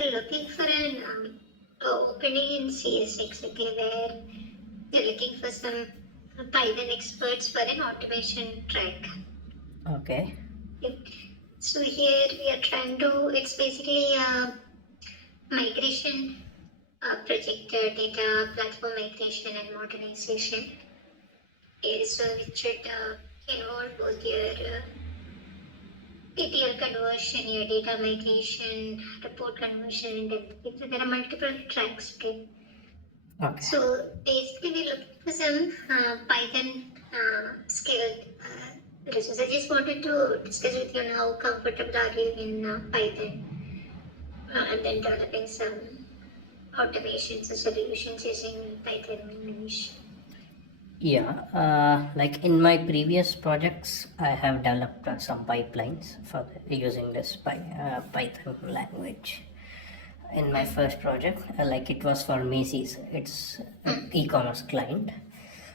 Looking for an opening in CSX, okay, where they're looking for some Python experts for an automation track. Okay. Okay. So here we are trying to, it's basically a migration project, data platform migration and modernization. Okay, so it should involve both your ETL conversion, your data migration, report conversion, and everything. So there are multiple tracks. Okay. Okay. So basically, we're looking for some Python skilled resources. I just wanted to discuss with you how comfortable are you in Python, and then developing some automations or solutions using Python language. Yeah, like in my previous projects, I have developed some pipelines for using this Python language. In my first project, like it was for Macy's, it's an e-commerce client.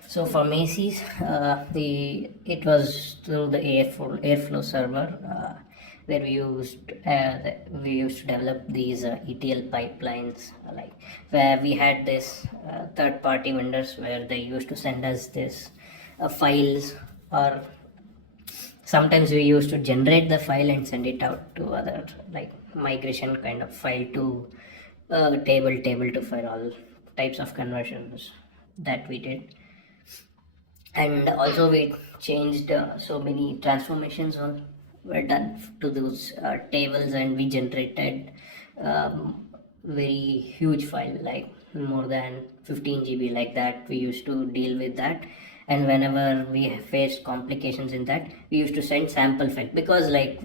So for Macy's, it was through the Airflow server, where we used to develop these ETL pipelines, like where we had this third party vendors where they used to send us this files, or sometimes we used to generate the file and send it out to other, like migration kind of file to table to file, all types of conversions that we did. And also we changed so many transformations were done to those tables, and we generated very huge file, like more than 15 GB, like that we used to deal with that. And whenever we faced complications in that, we used to send sample file, because like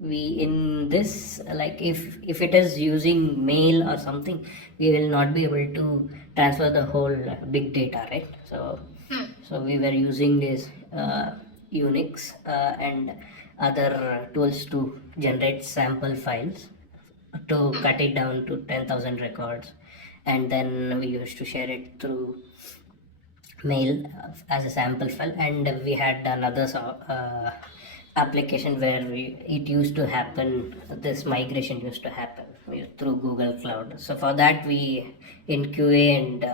we in this, like if it is using mail or something, we will not be able to transfer the whole big data, right? So we were using this Unix and other tools to generate sample files, to cut it down to 10,000 records, and then we used to share it through mail as a sample file. And we had another application where it used to happen, this migration used to happen through Google Cloud. So for that, we in QA and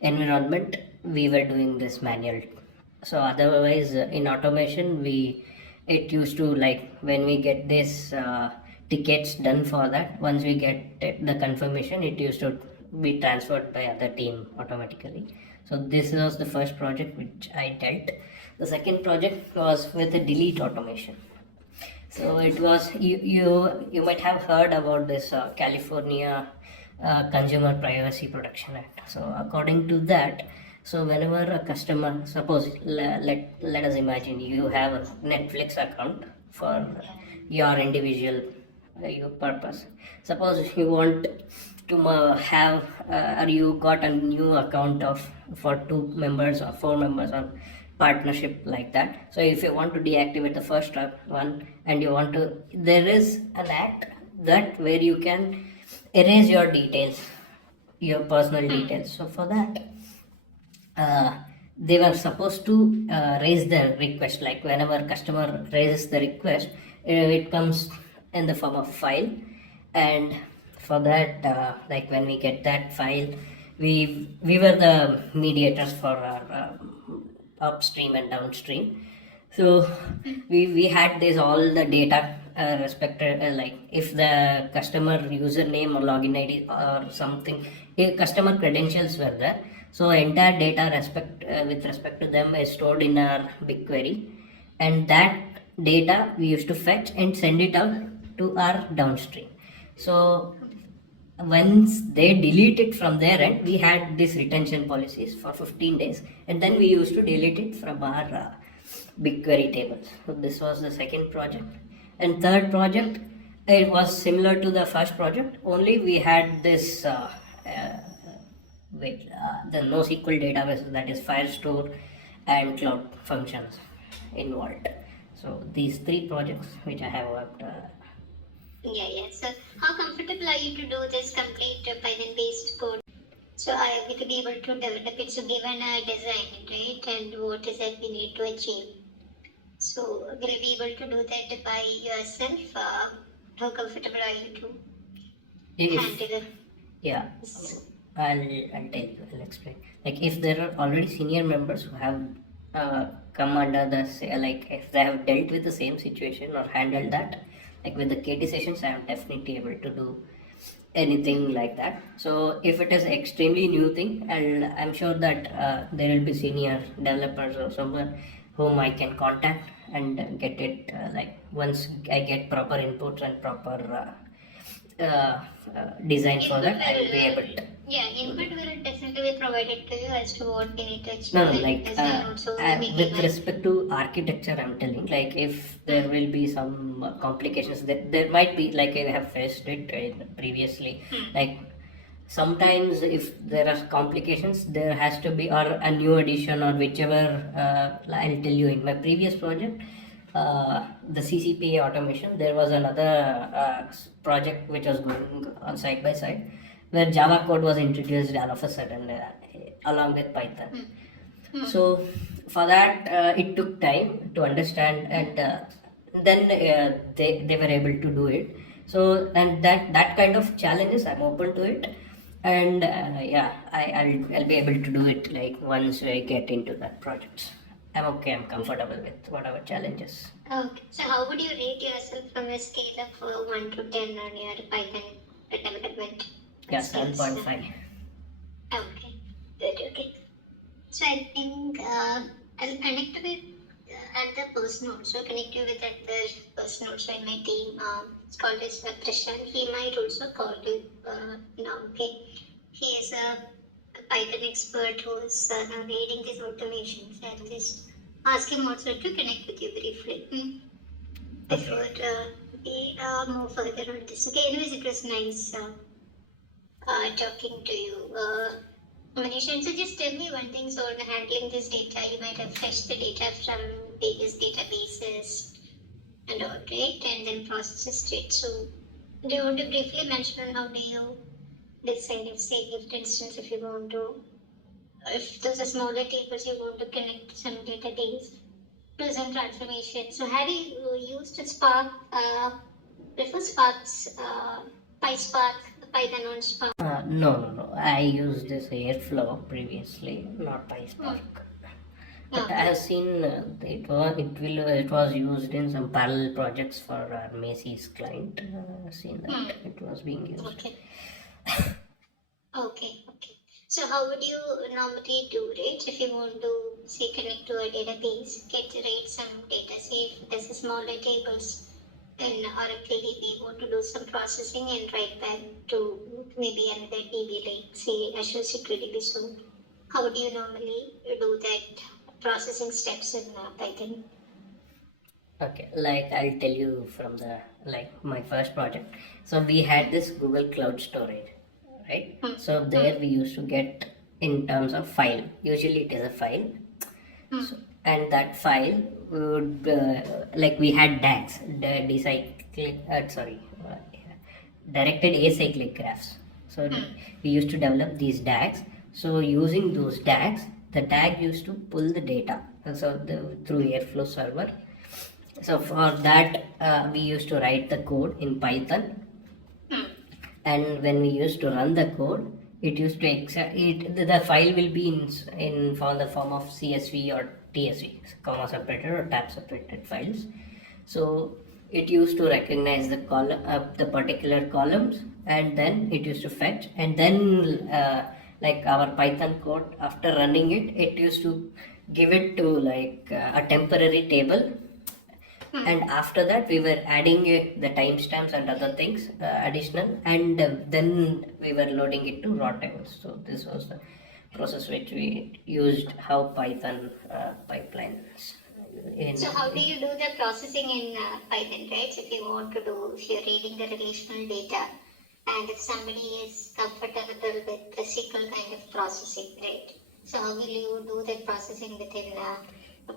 environment, we were doing this manual. So otherwise, in automation, we it used to, like when we get this tickets done for that, once we get the confirmation, it used to be transferred by other team automatically. So this was the first project which I dealt. The second project was with the delete automation. So it was, you might have heard about this California Consumer Privacy Protection Act. So according to that, so whenever a customer, suppose let us imagine you have a Netflix account for your individual your purpose. Suppose you want to have or you got a new account of for 2 members or 4 members, or partnership like that. So if you want to deactivate the first one, and you want to, there is an act that where you can erase your details, your personal details. So for that, uh, they were supposed to raise the request, like whenever customer raises the request, it comes in the form of file. And for that, like when we get that file, we were the mediators for our upstream and downstream. So we had this all the data respected, like if the customer username or login ID or something, if customer credentials were there, so entire data with respect to them is stored in our BigQuery, and that data we used to fetch and send it out to our downstream. So once they delete it from their end, we had these retention policies for 15 days, and then we used to delete it from our BigQuery tables. So this was the second project. And third project, it was similar to the first project, only we had this the NoSQL database, that is Firestore and Cloud Functions involved. So these three projects which I have worked. Yeah, yeah. So how comfortable are you to do this complete Python-based code? So are we to be able to develop it? So given a design, right, and what is that we need to achieve? So will you be able to do that by yourself? How comfortable are you to? If handle yeah, this? I'll tell you. I'll explain. Like if there are already senior members who have come under the like if they have dealt with the same situation or handled that, like with the KT sessions, I am definitely able to do anything like that. So if it is extremely new thing, and I'm sure that there will be senior developers or someone whom I can contact and get it like once I get proper inputs and proper design for Input that, I'll will, be able to yeah, input will definitely be provided to you as to what we need to achieve, no, no, and like design also will be with given. respect to architecture, I'm telling, like if there will be some complications that there might be, like I have faced it previously, like sometimes if there are complications, there has to be or a new addition or whichever. I'll tell you in my previous project, the CCPA automation, there was another project which was going on side by side, where Java code was introduced all of a sudden along with Python. So for that, it took time to understand, and then they were able to do it. So and that kind of challenges, I'm open to it, and yeah, I'll be able to do it like once I get into that project. I'm okay. I'm comfortable with whatever challenges. Okay. So how would you rate yourself from a scale of 1 to 10 on your Python development Yeah, skills? 7.5. Okay. Good. Okay. So I think I'll connect with another person also. Connect you with another person also in my team. It's called as Prashant. He might also call you now. Okay. He is a Python expert who is now leading these automations. I'll just ask him also to connect with you briefly. Before we move further on this. Okay, anyways, it was nice talking to you. Manish, and so just tell me one thing. So, on handling this data, you might have fetched the data from various databases and all, right? And then processed it. So, do you want to briefly mention on how do you decide if, say, for instance, if you want to, if those are smaller tables, you want to connect some database to some transformation. So, have you used Spark? Prefer Spark's PySpark, Python on Spark? No. I used this Airflow previously, not PySpark. But I Okay. have seen it was used in some parallel projects for Macy's client. I've seen that it was being used. Okay. Okay. So how would you normally do it if you want to say connect to a database, read some data, say if there's a smaller tables in Oracle DB, want to do some processing and write back to maybe another DB like say Azure SQL DB. So how would you normally do that processing steps in Python? Okay, like I'll tell you from the like my first project. So we had this Google Cloud Storage, right? So there we used to get in terms of file. Usually it is a file. So, and that file we would like we had DAGs, directed acyclic graphs. So we used to develop these DAGs. So using those DAGs, the DAG used to pull the data. So through Airflow server. So for that, we used to write the code in Python, and when we used to run the code, it used to the file will be in for the form of CSV or TSV, comma separated or tab separated files. So it used to recognize the column, the particular columns, and then it used to fetch, and then like our Python code after running it, it used to give it to like a temporary table, and after that we were adding the timestamps and other things additional, and then we were loading it to raw tables. So this was the process which we used how Python pipelines in So how do you do the processing in Python, right? So if you want to do, if you're reading the relational data, and if somebody is comfortable with the SQL kind of processing, right? So how will you do that processing within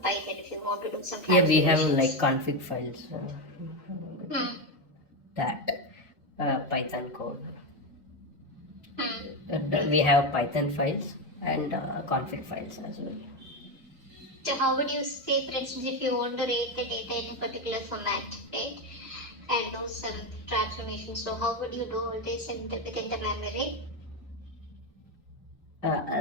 Python if you want to do some yeah, we have transformations? like config files Hmm. that Python code. Hmm. We have Python files and config files as well. So how would you say, for instance, if you want to read the data in a particular format, right? and do some transformations. So how would you do all this within the memory?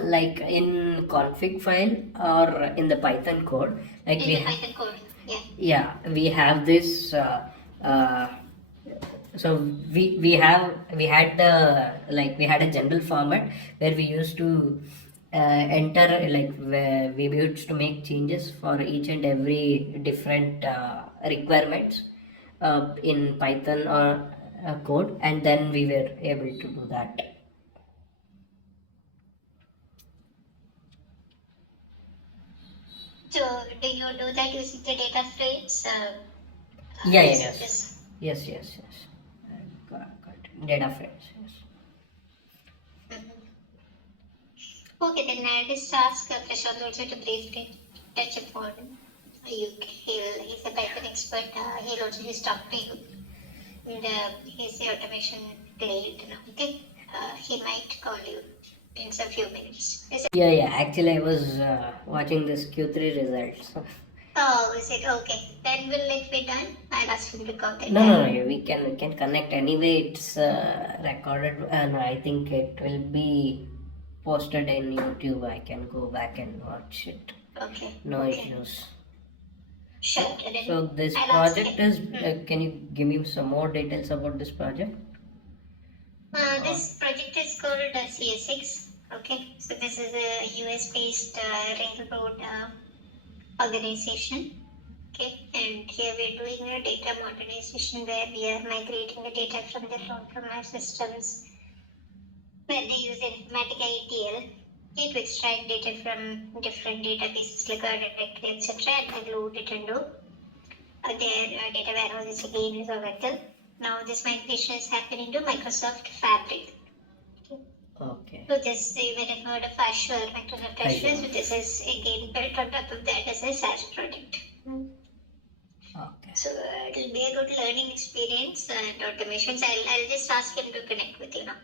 Like in config file or in the Python code, like In we the have, Python code, yeah. yeah, we have this uh, so we had the, like we had a general format where we used to enter, like where we used to make changes for each and every different requirements in Python or code, and then we were able to do that. So do you do that using the data frames? Yeah, Is yeah, it just yes. Got data frames, yes. okay? Then I'll just ask Prashant also to briefly touch upon you. He's a Python expert. He'll also just talk to you, and he's the automation lead. Okay, he might call you in some few minutes. Yeah. Actually, I was watching this Q3 results. Oh, is it okay? Then will it be done? I'll ask him to call that. No. We can connect anyway. It's recorded, and I think it will be posted in YouTube. I can go back and watch it. Okay. No Okay. issues. Sure. So this I'll ask project him. is. Can you give me some more details about this project? This project is called CS6. Okay, so this is a US-based railroad organization. Okay, and here we're doing a data modernization where we are migrating the data from the on-premise systems where they use Informatica ETL, okay, to extract data from different databases like Directory, etc., and then load it into their data warehouses again is Oracle. Now this migration is happening to Microsoft Fabric. Okay. So this you might have heard of Azure, Microsoft Azure. So this is again built on top of that as a SaaS product. Okay. So it'll be a good learning experience and automations. I'll just ask him to connect with you now.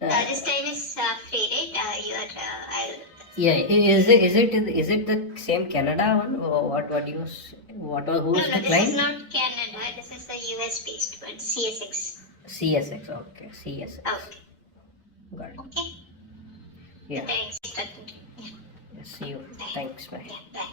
This time is free, right? Yeah, is it the same Canada one, or what you who's the This client? is not Canada. This is the US based one, CSX. CSX, okay, CSX. Okay. Got it. Okay. Yeah. Thanks. See you. Thanks, bye. Yeah, bye.